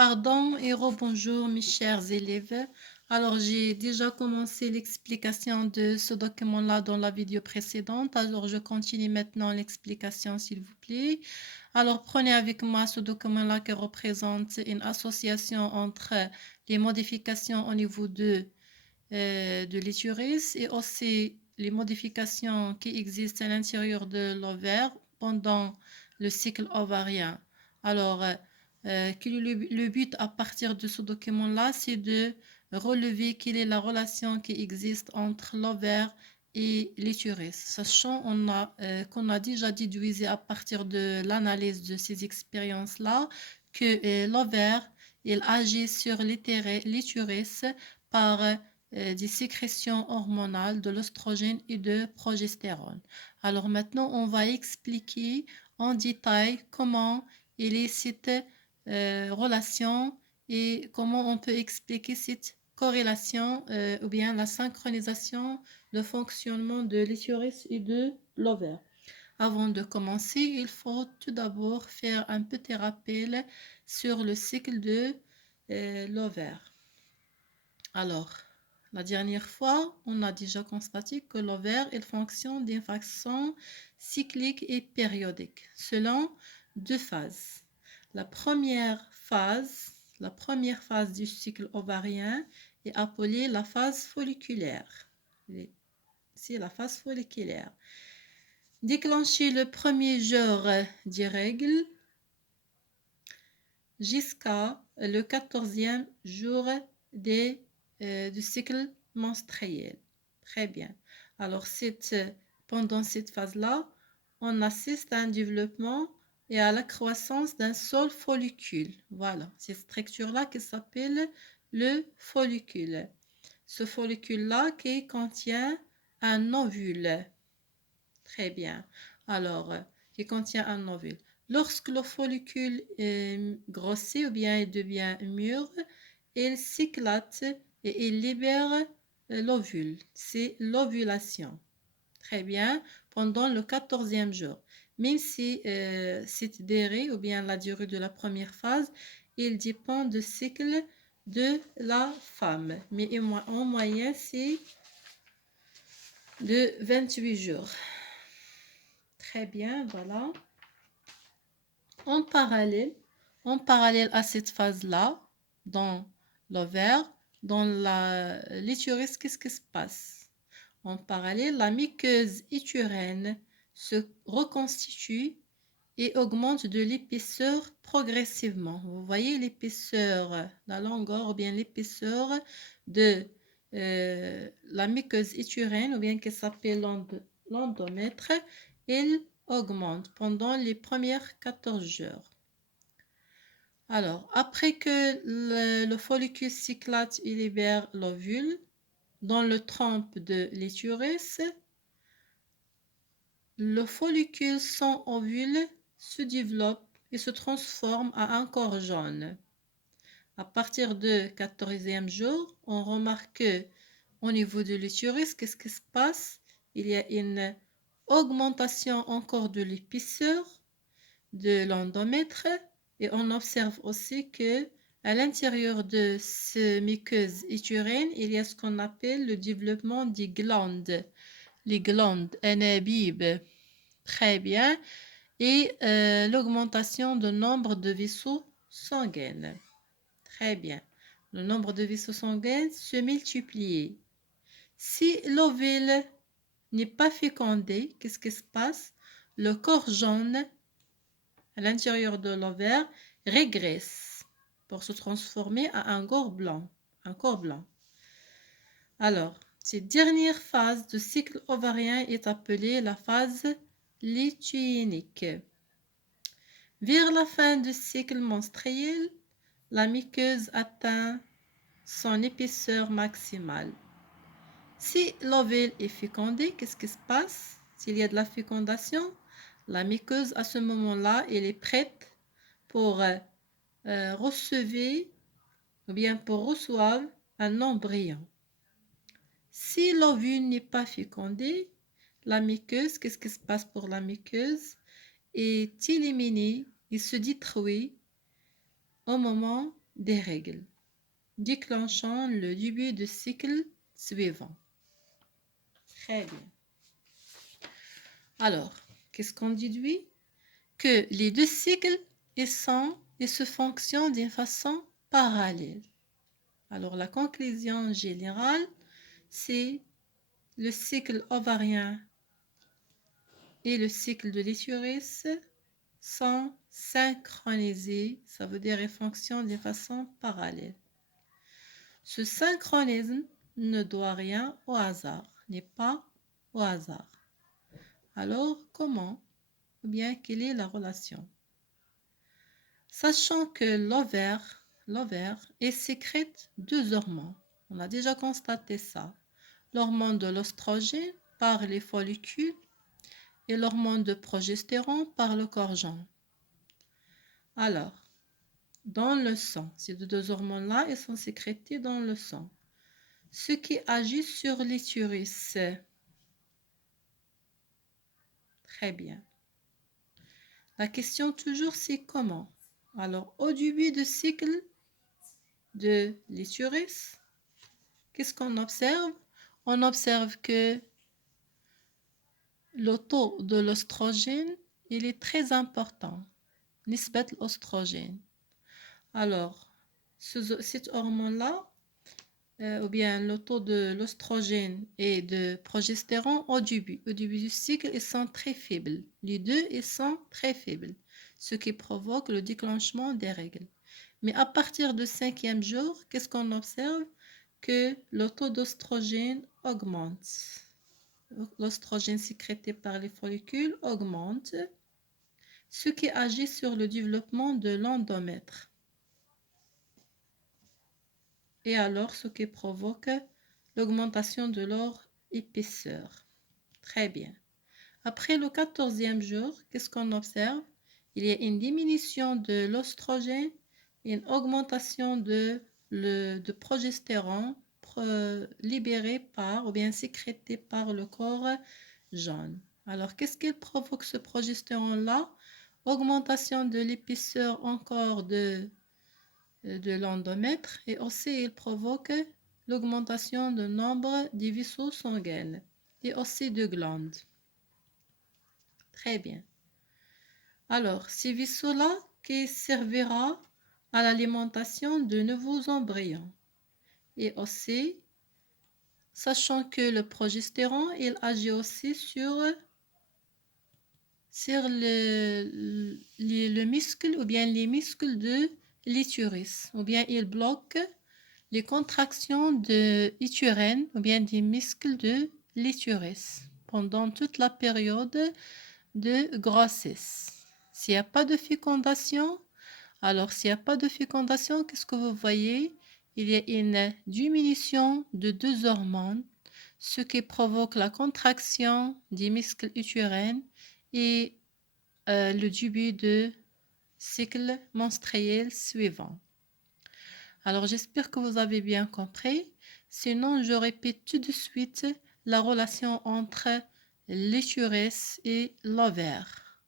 Pardon et rebonjour mes chers élèves. Alors j'ai déjà commencé l'explication de ce document-là dans la vidéo précédente. Alors je continue maintenant l'explication s'il vous plaît. Alors prenez avec moi ce document-là qui représente une association entre les modifications au niveau de l'utérus et aussi les modifications qui existent à l'intérieur de l'ovaire pendant le cycle ovarien. Alors, le but à partir de ce document-là, c'est de relever quelle est la relation qui existe entre l'ovaire et l'utérus, sachant qu'on a déjà déduit à partir de l'analyse de ces expériences-là que l'ovaire il agit sur l'utérus par des sécrétions hormonales de l'oestrogène et de progestérone. Alors maintenant, on va expliquer en détail comment il est cette relation et comment on peut expliquer cette corrélation ou bien la synchronisation, le fonctionnement de l'utérus et de l'ovaire. Avant de commencer, il faut tout d'abord faire un petit rappel sur le cycle de l'ovaire. Alors, la dernière fois, on a déjà constaté que l'ovaire il fonctionne d'une façon cyclique et périodique, selon deux phases. La première phase du cycle ovarien est appelée la phase folliculaire. C'est la phase folliculaire. Déclenchée le premier jour des règles jusqu'à le 14e jour du cycle menstruel. Très bien. Alors, pendant cette phase-là, on assiste à un développement et à la croissance d'un seul follicule. Voilà, cette structure-là qui s'appelle le follicule. Ce follicule-là qui contient un ovule. Très bien. Alors, qui contient un ovule. Lorsque le follicule grossit ou bien il devient mûr, il s'éclate et il libère l'ovule. C'est l'ovulation. Très bien. Pendant le 14e jour. Même si cette durée ou bien la durée de la première phase, il dépend du cycle de la femme. Mais en moyenne, c'est de 28 jours. Très bien, voilà. En parallèle à cette phase-là, dans l'ovaire, dans l'utérus, qu'est-ce qui se passe? En parallèle, la muqueuse utérienne se reconstitue et augmente de l'épaisseur progressivement. Vous voyez l'épaisseur, la longueur ou bien l'épaisseur de la muqueuse utérienne ou bien qui s'appelle l'endomètre, elle augmente pendant les premières 14 jours. Alors, après que le follicule s'éclate et libère l'ovule dans le trompe de l'utérus, le follicule sans ovule se développe et se transforme en un corps jaune. À partir du 14e jour, on remarque que au niveau de l'utérus, qu'est-ce qui se passe? Il y a une augmentation encore de l'épaisseur de l'endomètre et on observe aussi que à l'intérieur de ce muqueuse utérienne, il y a ce qu'on appelle le développement des glandes. Les glandes anabibes. Très bien. Et l'augmentation du nombre de vaisseaux sanguins. Très bien. Le nombre de vaisseaux sanguins se multiplie. Si l'ovule n'est pas fécondé, qu'est-ce qui se passe? Le corps jaune à l'intérieur de l'ovaire régresse pour se transformer à un corps blanc. Un corps blanc. Alors, cette dernière phase du cycle ovarien est appelée la phase lutéinique. Vers la fin du cycle menstruel, la muqueuse atteint son épaisseur maximale. Si l'ovule est fécondé, qu'est-ce qui se passe? S'il y a de la fécondation, la muqueuse à ce moment-là, elle est prête pour recevoir ou bien pour recevoir un embryon. Si l'ovule n'est pas fécondé, la muqueuse, qu'est-ce qui se passe pour la muqueuse? Est éliminée, il se détruit au moment des règles, déclenchant le début du cycle suivant. Très bien. Alors, qu'est-ce qu'on déduit? Que les deux cycles se fonctionnent d'une façon parallèle. Alors, la conclusion générale, c'est le cycle ovarien et le cycle de l'utérus sont synchronisés, ça veut dire ils fonctionnent de façon parallèle. Ce synchronisme ne doit rien au hasard, n'est pas au hasard. Alors, comment ou bien quelle est la relation? Sachant que l'ovaire sécrète deux hormones. On a déjà constaté ça. L'hormone de l'oestrogène par les follicules et l'hormone de progestérone par le corps jaune. Alors, dans le sang, ces deux hormones-là, elles sont sécrétées dans le sang. Ce qui agit sur l'utérus. Très bien. La question toujours, c'est comment? Alors, au début du cycle de l'utérus, qu'est-ce qu'on observe? On observe que le taux de l'oestrogène, il est très important. Nisbat l'oestrogène. Alors, cette hormone-là, ou bien le taux de l'oestrogène et de progestérone au début du cycle, ils sont très faibles. Les deux, ils sont très faibles, ce qui provoque le déclenchement des règles. Mais à partir du 5e jour, qu'est-ce qu'on observe? Que le taux d'oestrogène augmente. L'oestrogène sécrété par les follicules augmente, ce qui agit sur le développement de l'endomètre. Et alors, ce qui provoque l'augmentation de leur épaisseur. Très bien. Après le 14e jour, qu'est-ce qu'on observe? Il y a une diminution de l'oestrogène et une augmentation de progestérone libéré par ou bien sécrété par le corps jaune. Alors, qu'est-ce qui provoque ce progestérone-là? Augmentation de l'épaisseur encore de l'endomètre et aussi il provoque l'augmentation du nombre des vaisseaux sanguins et aussi de glandes. Très bien. Alors, ces vaisseaux-là qui servira à l'alimentation de nouveaux embryons. Et aussi, sachant que le progestérone, il agit aussi sur le muscle ou bien les muscles de l'utérus, ou bien il bloque les contractions de utérine ou bien des muscles de l'utérus pendant toute la période de grossesse. S'il n'y a pas de fécondation, qu'est-ce que vous voyez? Il y a une diminution de deux hormones, ce qui provoque la contraction des muscles utérins et le début du cycle menstruel suivant. Alors, j'espère que vous avez bien compris. Sinon, je répète tout de suite la relation entre l'utérus et l'ovaire.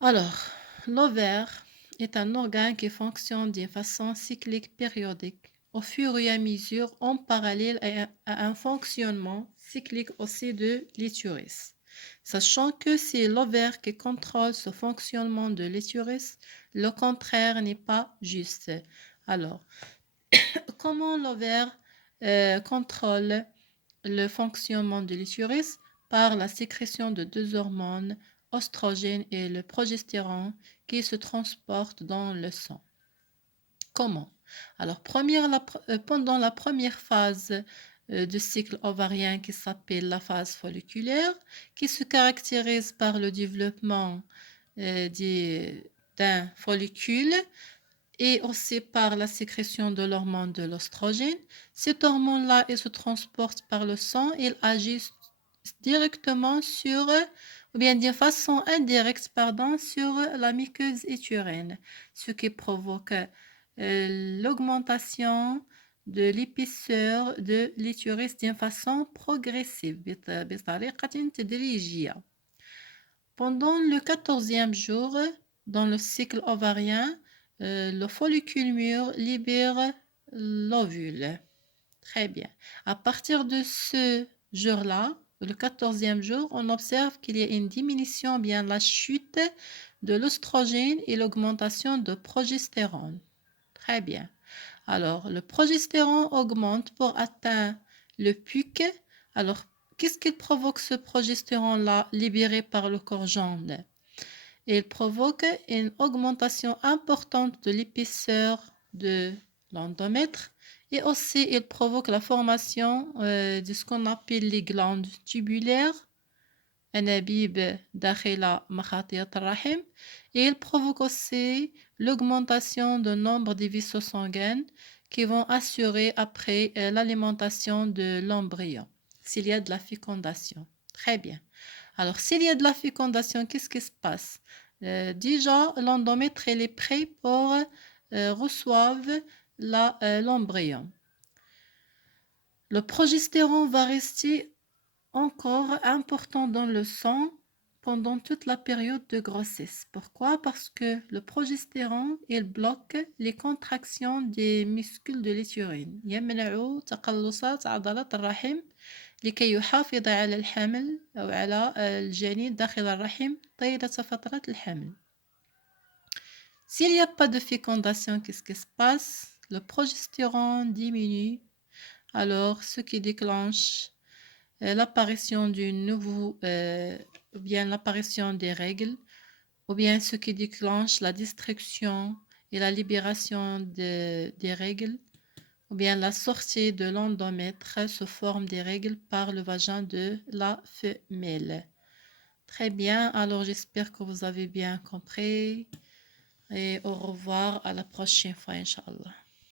Alors, l'ovaire est un organe qui fonctionne d'une façon cyclique périodique, au fur et à mesure en parallèle à un fonctionnement cyclique aussi de l'utérus. Sachant que c'est l'ovaire qui contrôle ce fonctionnement de l'utérus, le contraire n'est pas juste. Alors, comment l'ovaire contrôle le fonctionnement de l'utérus? Par la sécrétion de deux hormones, oestrogène et le progestérone, qui se transportent dans le sang. Comment? Alors, pendant la première phase du cycle ovarien qui s'appelle la phase folliculaire, qui se caractérise par le développement d'un follicule, et aussi par la sécrétion de l'hormone de l'oestrogène. Cette hormone-là, elle se transporte par le sang, elle agit directement sur, ou bien de façon indirecte, sur la muqueuse utérine, ce qui provoque l'augmentation de l'épaisseur de l'utérus d'une façon progressive. Pendant le 14e jour, dans le cycle ovarien, le follicule mûr libère l'ovule. Très bien. À partir de ce jour-là, le 14e jour, on observe qu'il y a une diminution, bien la chute de l'oestrogène et l'augmentation de progestérone. Très bien. Alors, le progestérone augmente pour atteindre le pic. Alors, qu'est-ce qui provoque ce progestérone-là libéré par le corps jaune? Il provoque une augmentation importante de l'épaisseur de l'endomètre et aussi il provoque la formation de ce qu'on appelle les glandes tubulaires, أنابيب داخل مخاطية الرحم, et il provoque aussi l'augmentation du nombre de vaisseaux sanguins qui vont assurer après l'alimentation de l'embryon, s'il y a de la fécondation. Très bien. Alors, s'il y a de la fécondation, qu'est-ce qui se passe? Déjà, l'endomètre est prêt pour recevoir l'embryon. Le progestérone va rester encore important dans le sang pendant toute la période de grossesse. Pourquoi? Parce que le progestérone, il bloque les contractions des muscles de l'utérine. يمنع تقلصات عضلات الرحم لكي يحافظ على الحمل أو على الجنين داخل الرحم طيلة فترة الحمل. S'il n'y a pas de fécondation, qu'est-ce qui se passe? Le progestérone diminue, alors ce qui déclenche l'apparition du nouveau, ou bien l'apparition des règles, ou bien ce qui déclenche la destruction et la libération des règles, ou bien la sortie de l'endomètre sous forme des règles par le vagin de la femelle. Très bien, alors j'espère que vous avez bien compris et au revoir à la prochaine fois, Inch'Allah.